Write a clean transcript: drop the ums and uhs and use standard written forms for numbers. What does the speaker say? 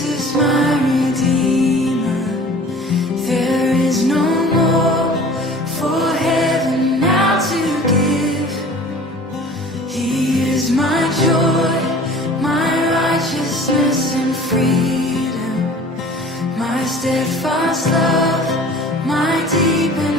Jesus, my Redeemer. There is no more for heaven now to give. He is my joy, my righteousness and freedom, my steadfast love, my deep